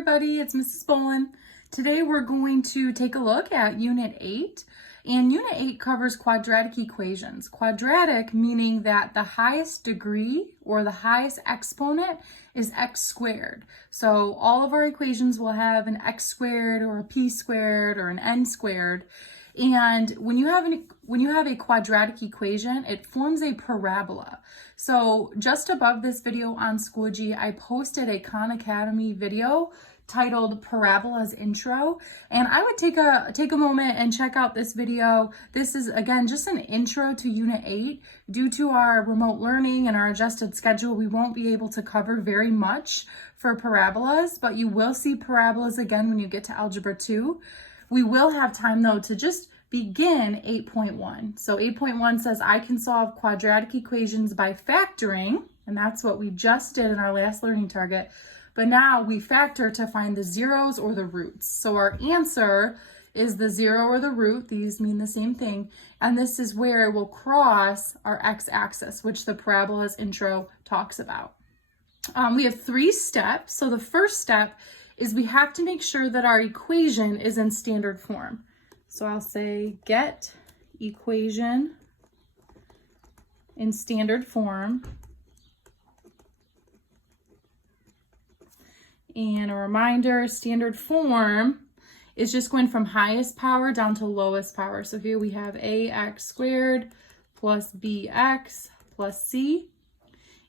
everybody, it's Mrs. Bolin. Today we're going to take a look at Unit 8, and Unit 8 covers quadratic equations. Quadratic meaning that the highest degree or the highest exponent is x squared. So all of our equations will have an x squared or a p squared or an n squared. And when you have a quadratic equation, it forms a parabola. So just above this video on Schoology, I posted a Khan Academy video titled Parabolas Intro, and I would take a moment and check out this video. This is again just an intro to Unit 8. Due to our remote learning and our adjusted schedule, we won't be able to cover very much for parabolas, but you will see parabolas again when you get to Algebra 2. We will have time though to just begin 8.1. So 8.1 says I can solve quadratic equations by factoring, and that's what we just did in our last learning target. But now we factor to find the zeros or the roots. So our answer is the zero or the root. These mean the same thing. And this is where it will cross our x-axis, which the Parabolas Intro talks about. We have 3 steps. So the first step is we have to make sure that our equation is in standard form. So I'll say get equation in standard form. And a reminder, standard form is just going from highest power down to lowest power. So here we have ax squared plus bx plus c.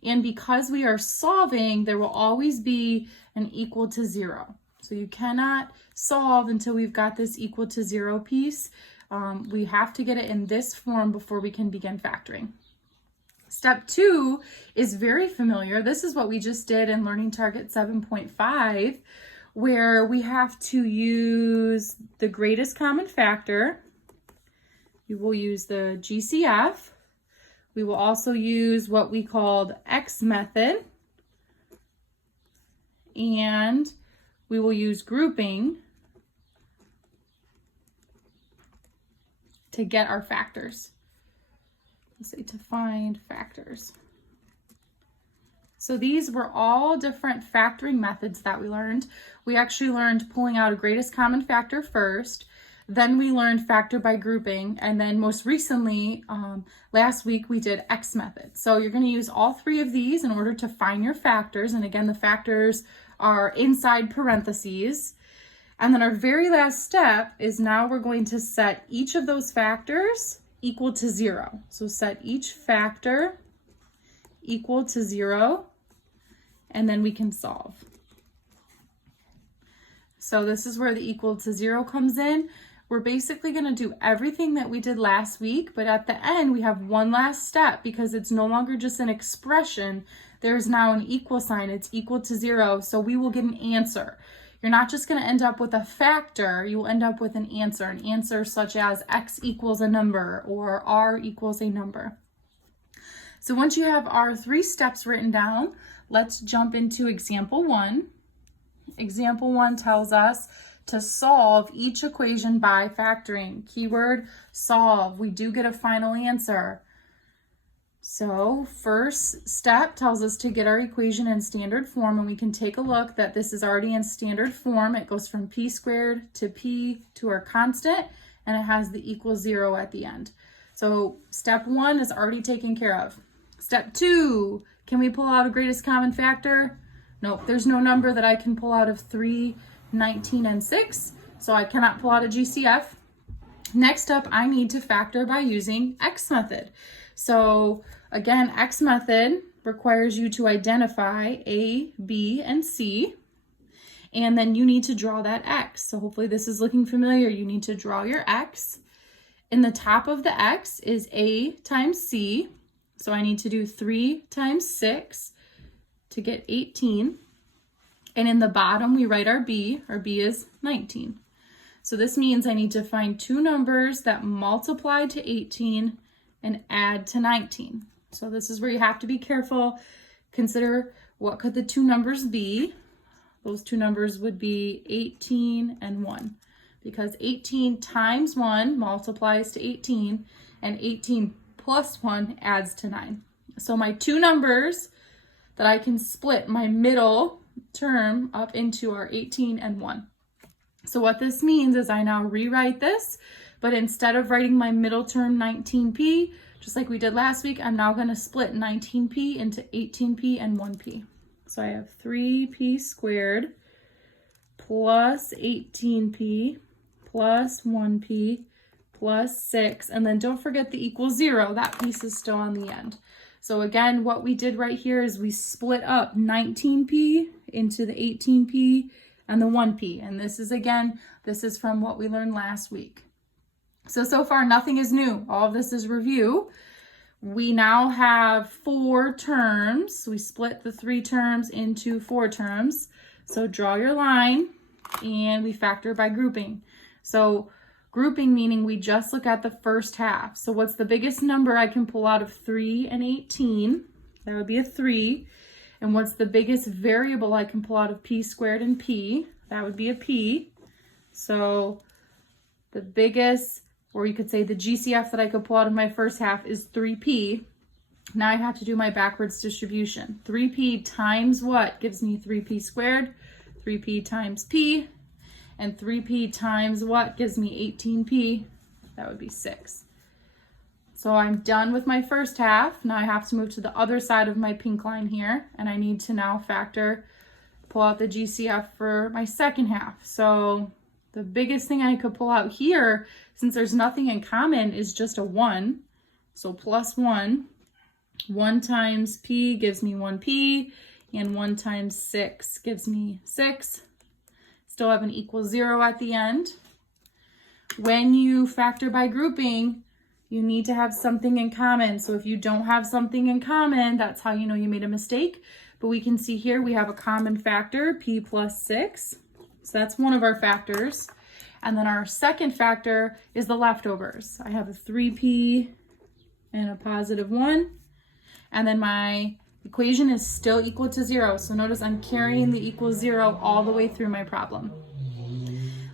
And because we are solving, there will always be an equal to 0. So you cannot solve until we've got this equal to 0 piece. We have to get it in this form before we can begin factoring. Step 2 is very familiar. This is what we just did in Learning Target 7.5, where we have to use the greatest common factor. We will use the GCF. We will also use what we called X method. And we will use grouping to get our factors. Let's say to find factors. So these were all different factoring methods that we learned. We actually learned pulling out a greatest common factor first. Then we learned factor by grouping. And then most recently, last week, we did X method. So you're going to use all 3 of these in order to find your factors. And again, the factors are inside parentheses. And then our very last step is now we're going to set each of those factors equal to 0. So set each factor equal to 0, and then we can solve. So this is where the equal to 0 comes in. We're basically going to do everything that we did last week, but at the end we have one last step because it's no longer just an expression. There's now an equal sign. It's equal to 0, so we will get an answer. You're not just going to end up with a factor, you will end up with an answer such as x equals a number or r equals a number. So once you have our 3 steps written down, let's jump into example 1. Example 1 tells us to solve each equation by factoring. Keyword solve. We do get a final answer. So first step tells us to get our equation in standard form, and we can take a look that this is already in standard form. It goes from p squared to p to our constant, and it has the equal 0 at the end. So step 1 is already taken care of. Step 2, can we pull out a greatest common factor? Nope, there's no number that I can pull out of 3, 19, and 6, so I cannot pull out a GCF. Next up, I need to factor by using X method. So again, X method requires you to identify A, B, and C, and then you need to draw that X. So hopefully this is looking familiar. You need to draw your X. In the top of the X is A times C, so I need to do 3 times 6 to get 18. And in the bottom, we write our B is 19. So this means I need to find 2 numbers that multiply to 18 and add to 19. So this is where you have to be careful. Consider what could the 2 numbers be. Those 2 numbers would be 18 and 1, because 18 times 1 multiplies to 18, and 18 plus 1 adds to 9. So my 2 numbers that I can split, my middle term up into our 18 and 1. So what this means is I now rewrite this, but instead of writing my middle term 19p, just like we did last week, I'm now going to split 19p into 18p and 1p. So I have 3p squared plus 18p plus 1p plus 6, and then don't forget the equal 0. That piece is still on the end. So again, what we did right here is we split up 19p into the 18p and the 1p. And this is from what we learned last week. So far, nothing is new. All of this is review. We now have 4 terms. We split the 3 terms into 4 terms. So draw your line, and we factor by grouping. So grouping meaning we just look at the first half. So what's the biggest number I can pull out of 3 and 18? That would be a 3. And what's the biggest variable I can pull out of p squared and p? That would be a p. So the biggest, or you could say the GCF that I could pull out of my first half is 3p. Now I have to do my backwards distribution. 3p times what gives me 3p squared? 3p times p. And 3p times what gives me 18p? That would be 6. So I'm done with my first half. Now I have to move to the other side of my pink line here, and I need to now pull out the GCF for my second half. So the biggest thing I could pull out here, since there's nothing in common, is just a 1. So plus 1. 1 times p gives me 1p, and 1 times 6 gives me 6. Still have an equal 0 at the end. When you factor by grouping, you need to have something in common. So if you don't have something in common, that's how you know you made a mistake. But we can see here we have a common factor, p plus 6. So that's one of our factors. And then our second factor is the leftovers. I have a 3p and a positive 1. And then my equation is still equal to 0. So notice I'm carrying the equal 0 all the way through my problem.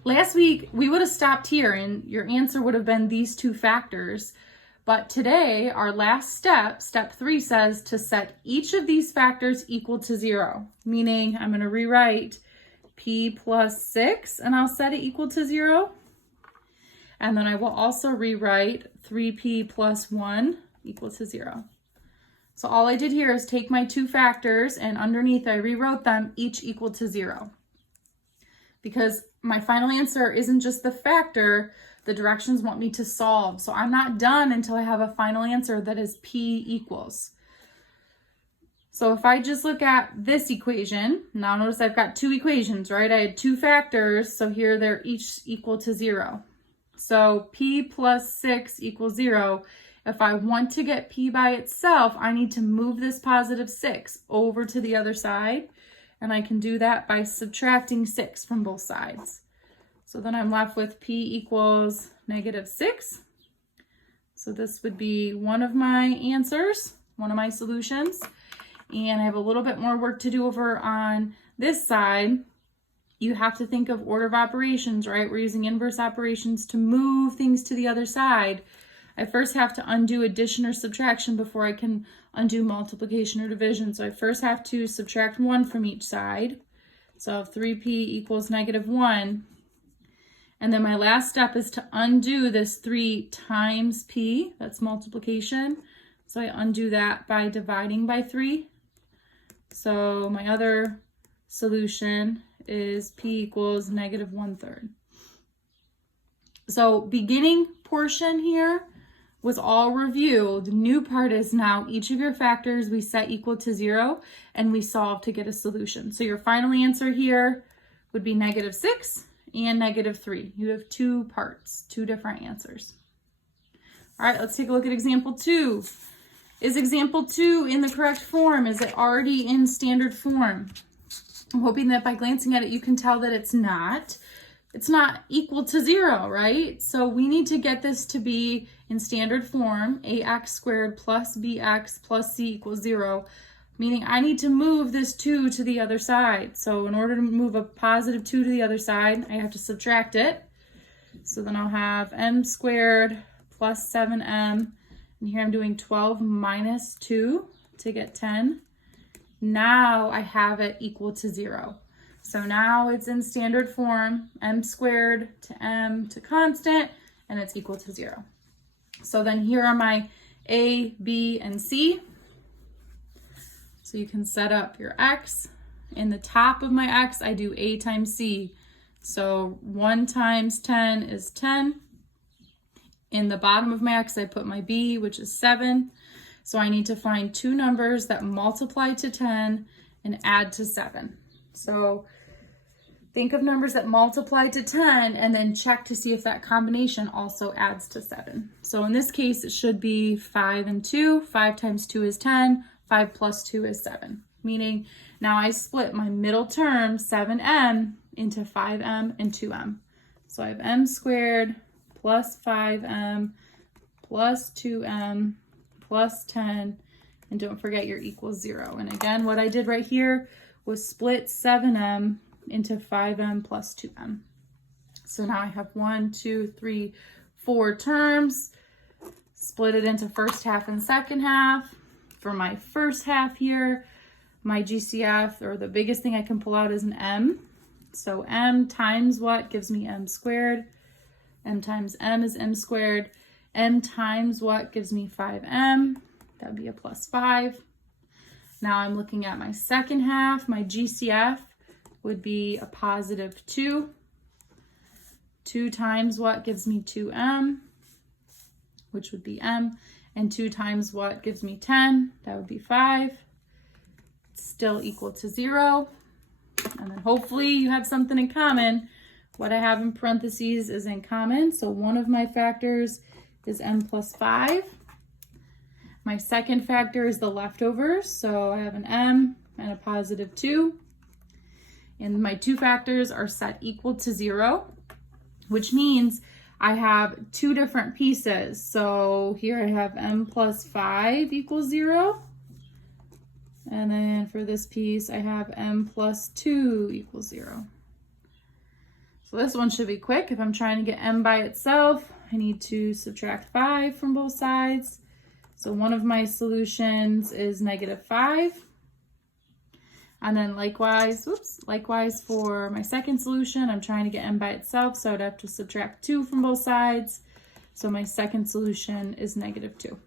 Last week, we would have stopped here and your answer would have been these 2 factors. But today, our last step, step 3, says to set each of these factors equal to 0. Meaning I'm going to rewrite p plus 6 and I'll set it equal to 0. And then I will also rewrite 3p plus 1 equal to 0. So all I did here is take my 2 factors and underneath I rewrote them each equal to 0. Because my final answer isn't just the factor, the directions want me to solve. So I'm not done until I have a final answer that is p equals. So if I just look at this equation, now notice I've got 2 equations, right? I had 2 factors, so here they're each equal to 0. So p plus 6 equals 0. If I want to get p by itself, I need to move this positive 6 over to the other side. And I can do that by subtracting 6 from both sides. So then I'm left with p equals negative 6. So this would be one of my answers, one of my solutions. And I have a little bit more work to do over on this side. You have to think of order of operations, right? We're using inverse operations to move things to the other side. I first have to undo addition or subtraction before I can undo multiplication or division. So I first have to subtract 1 from each side. So 3p equals negative 1. And then my last step is to undo this 3 times p, that's multiplication. So I undo that by dividing by 3. So my other solution is p equals negative 1/3. So beginning portion here was all review. The new part is now each of your factors we set equal to 0 and we solve to get a solution. So your final answer here would be negative 6 and negative 3. You have 2 parts, 2 different answers. All right, let's take a look at example 2. Is example 2 in the correct form? Is it already in standard form? I'm hoping that by glancing at it, you can tell that it's not. It's not equal to 0, right? So we need to get this to be in standard form, ax squared plus bx plus c equals 0, meaning I need to move this 2 to the other side. So in order to move a positive 2 to the other side, I have to subtract it. So then I'll have m squared plus 7m, and here I'm doing 12 minus 2 to get 10, Now I have it equal to 0. So now it's in standard form, m squared to m to constant, and it's equal to 0. So then here are my A, B, and C. So you can set up your x. In the top of my x, I do A times C. So 1 times 10 is 10. In the bottom of my x, I put my B, which is 7. So I need to find two numbers that multiply to 10 and add to 7. So think of numbers that multiply to 10 and then check to see if that combination also adds to 7. So in this case, it should be 5 and 2. 5 times 2 is 10. 5 plus 2 is 7. Meaning now I split my middle term, 7m, into 5m and 2m. So I have m squared plus 5m plus 2m plus 10, and don't forget your equals 0. And again, what I did right here was split 7m into 5m plus 2m. So now I have 1, 2, 3, 4 terms, split it into first half and second half. For my first half here, my GCF, or the biggest thing I can pull out, is an m. So m times what gives me m squared. M times m is m squared. M times what gives me 5m. That would be a plus 5. Now I'm looking at my second half. My GCF would be a positive 2. 2 times what gives me 2m, which would be m. And 2 times what gives me 10. That would be 5. It's still equal to 0. And then hopefully you have something in common. What I have in parentheses is in common. So one of my factors is m plus 5. My second factor is the leftovers. So I have an m and a positive 2. And my two factors are set equal to 0, which means I have two different pieces. So here I have m plus 5 equals 0. And then for this piece, I have m plus 2 equals 0. So this one should be quick. If I'm trying to get m by itself, I need to subtract 5 from both sides. So one of my solutions is negative 5. And then likewise for my second solution, I'm trying to get m by itself, so I'd have to subtract 2 from both sides. So my second solution is negative 2.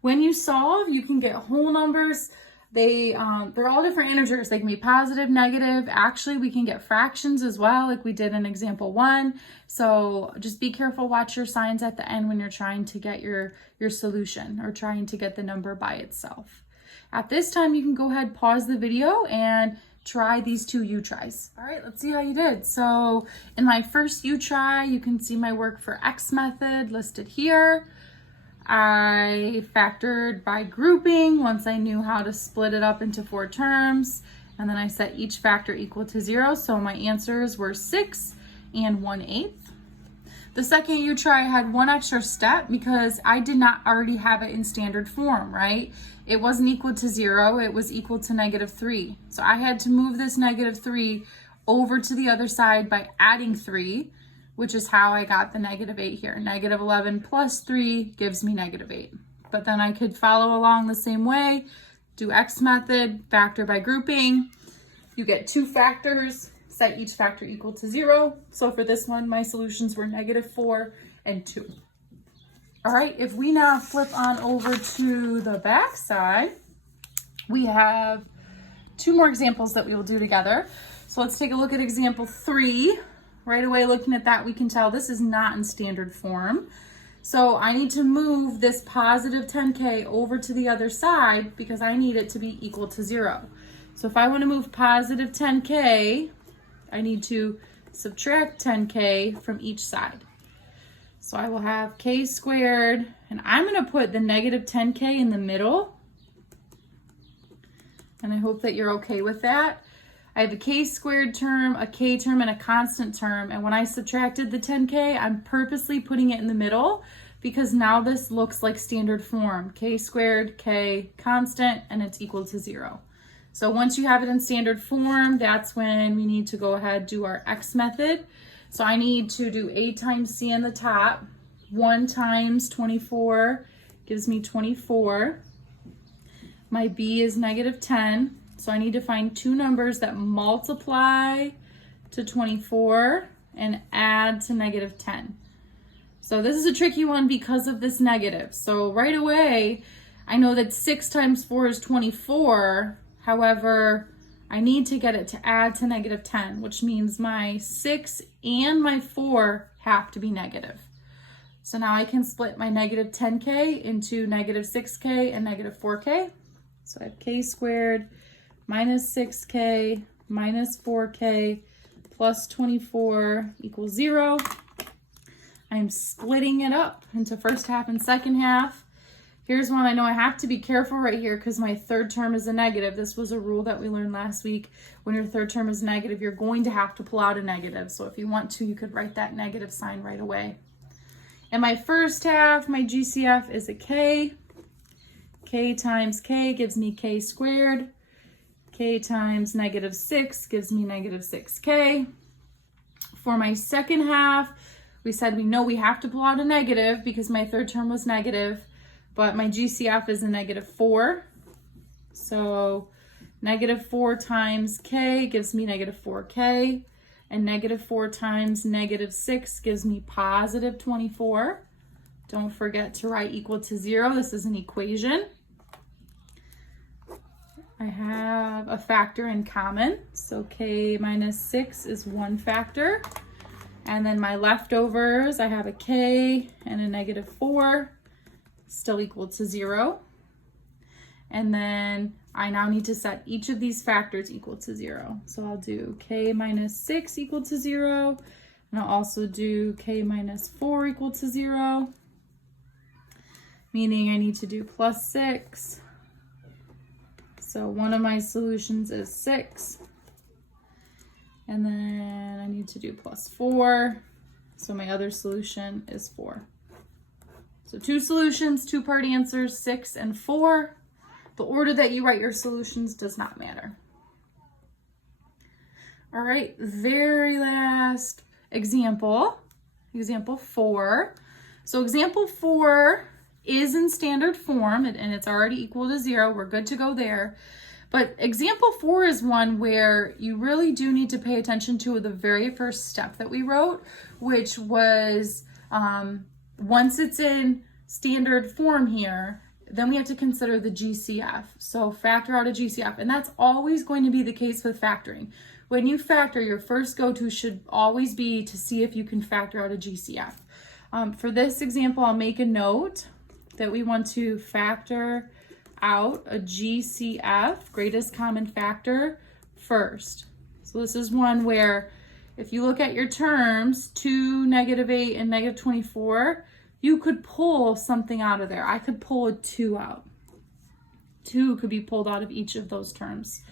When you solve, you can get whole numbers. They're all different integers. They can be positive, negative. Actually, we can get fractions as well, like we did in example 1. So just be careful, watch your signs at the end when you're trying to get your solution or trying to get the number by itself. At this time, you can go ahead, pause the video, and try these two U-tries. All right, let's see how you did. So in my first U-try, you can see my work for X method listed here. I factored by grouping once I knew how to split it up into 4 terms, and then I set each factor equal to 0. So my answers were 6 and 1/8. The second U-try had one extra step because I did not already have it in standard form, right? It wasn't equal to 0, it was equal to negative 3. So I had to move this negative 3 over to the other side by adding 3, which is how I got the negative 8 here. Negative 11 plus 3 gives me negative 8. But then I could follow along the same way, do X method, factor by grouping. You get 2 factors, set each factor equal to 0. So for this one, my solutions were negative 4 and 2. All right, if we now flip on over to the back side, we have 2 more examples that we will do together. So let's take a look at example 3. Right away, looking at that, we can tell this is not in standard form. So I need to move this positive 10K over to the other side because I need it to be equal to 0. So if I want to move positive 10K, I need to subtract 10K from each side. So I will have K squared, and I'm going to put the negative 10K in the middle. And I hope that you're okay with that. I have a K squared term, a K term, and a constant term. And when I subtracted the 10K, I'm purposely putting it in the middle because now this looks like standard form. K squared, K, constant, and it's equal to 0. So once you have it in standard form, that's when we need to go ahead and do our X method. So I need to do A times C in the top. 1 times 24 gives me 24. My b is negative 10. So I need to find two numbers that multiply to 24 and add to negative 10. So this is a tricky one because of this negative. So right away, I know that 6 times 4 is 24. However, I need to get it to add to negative 10, which means my 6 and my 4 have to be negative. So now I can split my negative 10k into negative 6k and negative 4k. So I have k squared minus 6k minus 4k plus 24 equals 0. I'm splitting it up into first half and second half. Here's one I know I have to be careful right here because my third term is a negative. This was a rule that we learned last week. When your third term is negative, you're going to have to pull out a negative. So if you want to, you could write that negative sign right away. And my first half, my GCF is a k. K times k gives me k squared. K times negative 6 gives me negative 6k. For my second half, we said we know we have to pull out a negative because my third term was negative, but my GCF is a negative 4. So negative 4 times k gives me negative 4k, and negative 4 times negative 6 gives me positive 24. Don't forget to write equal to 0. This is an equation. I have a factor in common, so k minus 6 is one factor. And then my leftovers, I have a k and a negative 4, still equal to 0. And then I now need to set each of these factors equal to 0. So I'll do k minus 6 equal to 0, and I'll also do k minus 4 equal to 0, meaning I need to do plus 6. So one of my solutions is 6. And then I need to do plus 4. So my other solution is 4. So two solutions, two-part answers, 6 and 4. The order that you write your solutions does not matter. All right, very last example, example 4. So example 4 is in standard form and it's already equal to 0. We're good to go there. But example 4 is one where you really do need to pay attention to the very first step that we wrote, which was once it's in standard form here, then we have to consider the GCF. So factor out a GCF, and that's always going to be the case with factoring. When you factor, your first go-to should always be to see if you can factor out a GCF. For this example, I'll make a note that we want to factor out a GCF, greatest common factor, first. So this is one where if you look at your terms, 2, negative 8, and negative 24, you could pull something out of there. I could pull a 2 out. 2 could be pulled out of each of those terms.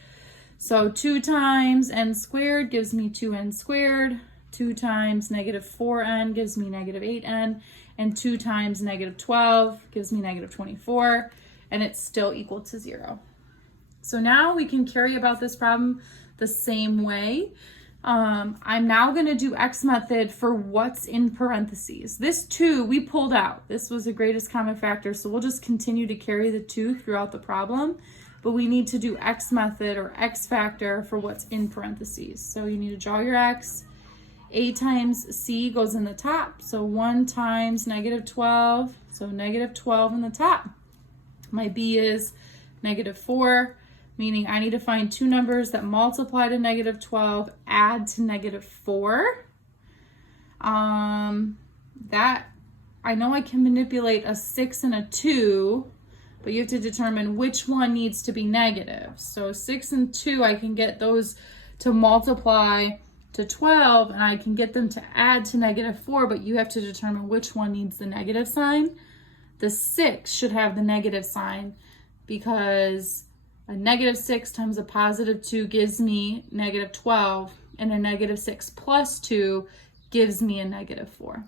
So 2 times n squared gives me 2n squared. 2 times negative 4n gives me negative 8n. And 2 times negative 12 gives me negative 24. And it's still equal to 0. So now we can carry about this problem the same way. I'm now going to do X method for what's in parentheses. This 2 we pulled out. This was the greatest common factor, so we'll just continue to carry the 2 throughout the problem. But we need to do X method or X factor for what's in parentheses. So you need to draw your X. A times C goes in the top, so 1 times negative 12, so negative 12 in the top. My B is negative 4, meaning I need to find two numbers that multiply to negative 12, add to negative 4. That I know I can manipulate a 6 and a 2, but you have to determine which one needs to be negative. So 6 and 2, I can get those to multiply to 12, and I can get them to add to negative 4, but you have to determine which one needs the negative sign. The 6 should have the negative sign because a negative 6 times a positive 2 gives me negative 12, and a negative 6 plus 2 gives me a negative 4.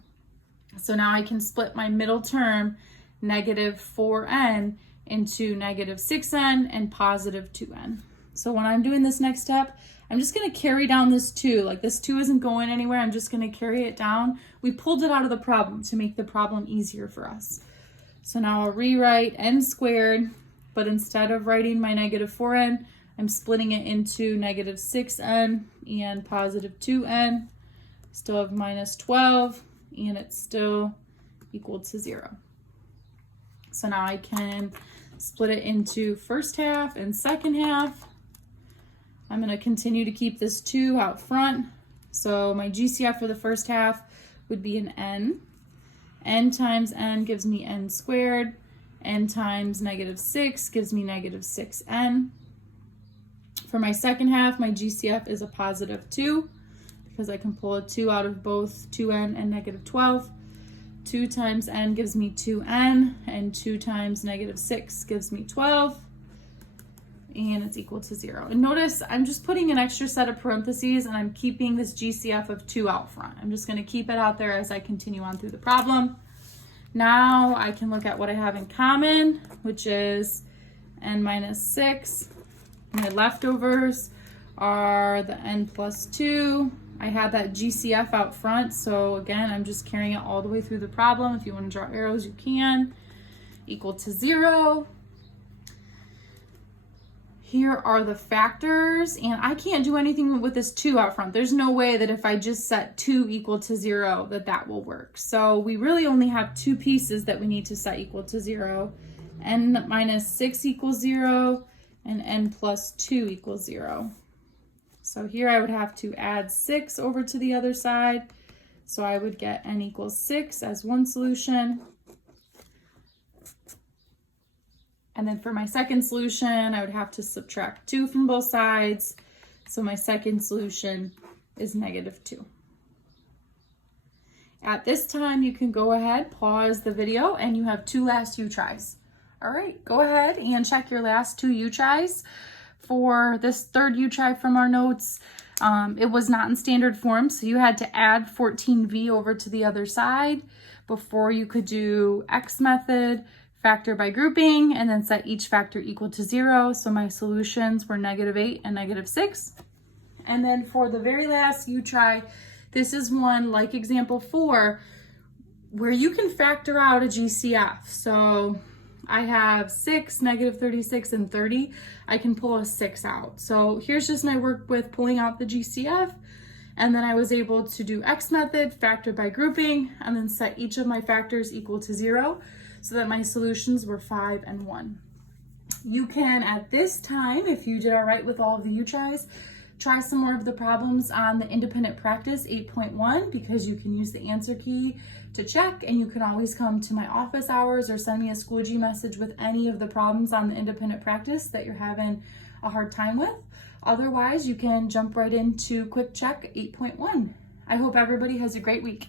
So now I can split my middle term, negative 4n, into negative 6n and positive 2n. So when I'm doing this next step, I'm just going to carry down this 2. Like this 2 isn't going anywhere. I'm just going to carry it down. We pulled it out of the problem to make the problem easier for us. So now I'll rewrite n squared but instead of writing my negative 4n, I'm splitting it into negative 6n and positive 2n. Still have minus 12, and it's still equal to 0. So now I can split it into first half and second half. I'm going to continue to keep this 2 out front. So my GCF for the first half would be an n. N times n gives me n squared. N times negative 6 gives me negative 6n. For my second half, my GCF is a positive 2 because I can pull a 2 out of both 2n and negative 12. 2 times n gives me 2n, and 2 times negative 6 gives me 12, and it's equal to 0. And notice I'm just putting an extra set of parentheses, and I'm keeping this GCF of 2 out front. I'm just going to keep it out there as I continue on through the problem. Now I can look at what I have in common, which is n minus 6. My leftovers are the n plus 2. I had that GCF out front, so again, I'm just carrying it all the way through the problem. If you want to draw arrows, you can. Equal to 0. Here are the factors, and I can't do anything with this 2 out front. There's no way that if I just set 2 equal to 0 that will work. So we really only have 2 pieces that we need to set equal to 0. N minus 6 equals 0, and n plus 2 equals 0. So here I would have to add 6 over to the other side. So I would get n equals 6 as one solution. And then for my second solution, I would have to subtract 2 from both sides. So my second solution is negative 2. At this time, you can go ahead, pause the video, and you have 2 last U-tries. All right, go ahead and check your last 2 U-tries. For this third U-try from our notes, it was not in standard form, so you had to add 14v over to the other side before you could do X method, factor by grouping, and then set each factor equal to 0. So my solutions were negative 8 and negative 6. And then for the very last U-try, this is one like example 4, where you can factor out a GCF. So I have 6, negative 36, and 30. I can pull a 6 out. So here's just my work with pulling out the GCF. And then I was able to do X method, factor by grouping, and then set each of my factors equal to 0 so that my solutions were 5 and 1. You can, at this time, if you did all right with all of the U-tries, try some more of the problems on the independent practice 8.1 because you can use the answer key to check, and you can always come to my office hours or send me a Schoology message with any of the problems on the independent practice that you're having a hard time with. Otherwise, you can jump right into Quick Check 8.1. I hope everybody has a great week.